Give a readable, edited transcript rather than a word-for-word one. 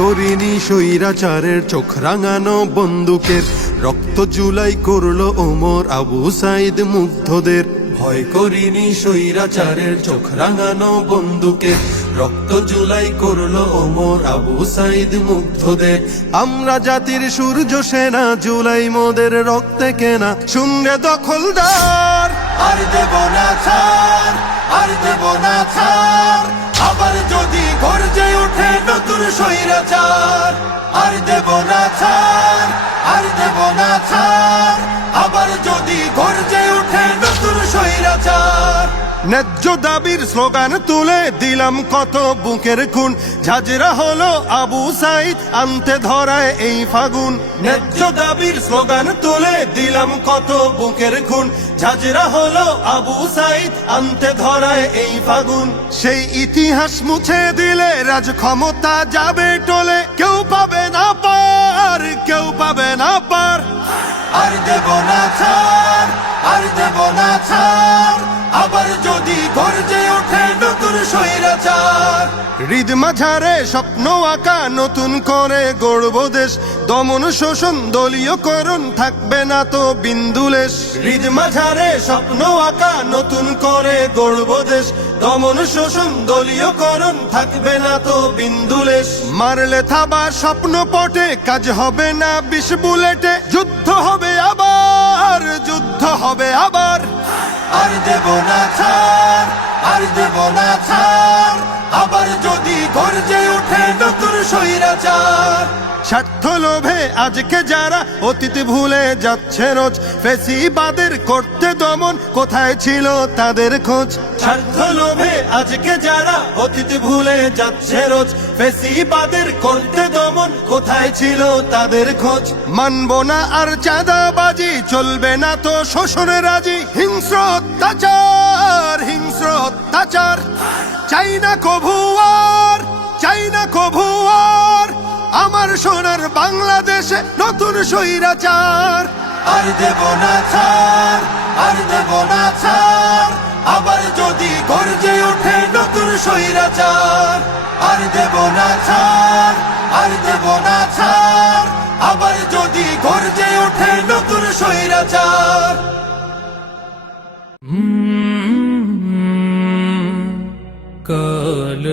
করিনি স্বৈরাচারের চোখ রাঙানো বন্দুকের, রক্ত জুলাই করলো ওমর আবু সাইদ মুগ্ধদের। ভয় করিনি স্বৈরাচারের চোখ রাঙানো বন্দুকের, রক্ত জুলাই করলো ওমর আবু সাইদ মুগ্ধদের। আমরা জাতির সূর্য সেনা, জুলাই মোদের রক্তে কেনা, শুনরে দখলদার আর দেব না ছাড়, আর দেব না ছাড়। আবার যদি গর্জে ওঠে নতুন স্বৈরাচার, আর দেব না ছাড়, আর দেব না ছাড়। আবার যদি গর্জে ওঠে নতুন স্বৈরাচার। ন্যায্য দাবির স্লোগান তুলে দিলাম কত বুকের খুন, ঝাঁঝরা হলো আবু সাইদ আনতে ধরায় এই ফাগুন। ন্যায্য দাবির স্লোগান তুলে দিলাম কত বুকের খুন, ঝাঁঝরা হলো আবু সাইদ আনতে ধরায় এই ফাগুন। সেই ইতিহাস মুছে দিলে রাজ ক্ষমতা যাবে টলে, কেউ পাবে না পার, কেউ পাবে না পার। আর দেব না ছাড়, আর দেব না ছাড়। আবার যদি গর্জে ওঠে নতুন স্বৈরাচার। হৃদ মাঝারে স্বপ্ন আঁকা নতুন করে গড়ব দেশ, দমন শোষণ দলীয়করণ থাকবে না তো বিন্দুলেশ। হৃদ মাঝারে স্বপ্ন আঁকা নতুন করে গড়ব দেশ, দমন শোষণ দলীয়করণ থাকবে না তো বিন্দুলেশ। মারলে থাবা স্বপ্ন পটে, কাজ হবে না 20 বুলেটে, যুদ্ধ হবে আবার, যুদ্ধ হবে আবার। আর দেব না ছাড়, আর দেব না ছাড়। আবার যদি গর্জে ওঠে নতুন স্বৈরাচার। স্বার্থ লোভে আজকে যারা অতীত ভুলে যাচ্ছে রোজ, ফ্যাসিবাদের করতে দমন কোথায় ছিল তাদের খোঁজ। স্বার্থ লোভে আজকে যারা অতীত ভুলে যাচ্ছে রোজ, ফ্যাসিবাদের করতে দমন কোথায় ছিল তাদের খোঁজ। মানব না আর চাঁদাবাজি, চলবে না তো শোষণ রাজি। হিংস্র অত্যাচার, হিংস্র অত্যাচার। চাই না কভু আর, চাই না কভু আর আমার সোনার বাংলাদেশে নতুন স্বৈরাচার। আর দেব না ছাড়, আর দেব না ছাড়। আবার যদি গর্জে ওঠে নতুন স্বৈরাচার। আর দেব না ছাড়, আর দেব না ছাড়। আবার যদি গর্জে ওঠে নতুন স্বৈরাচার। কাল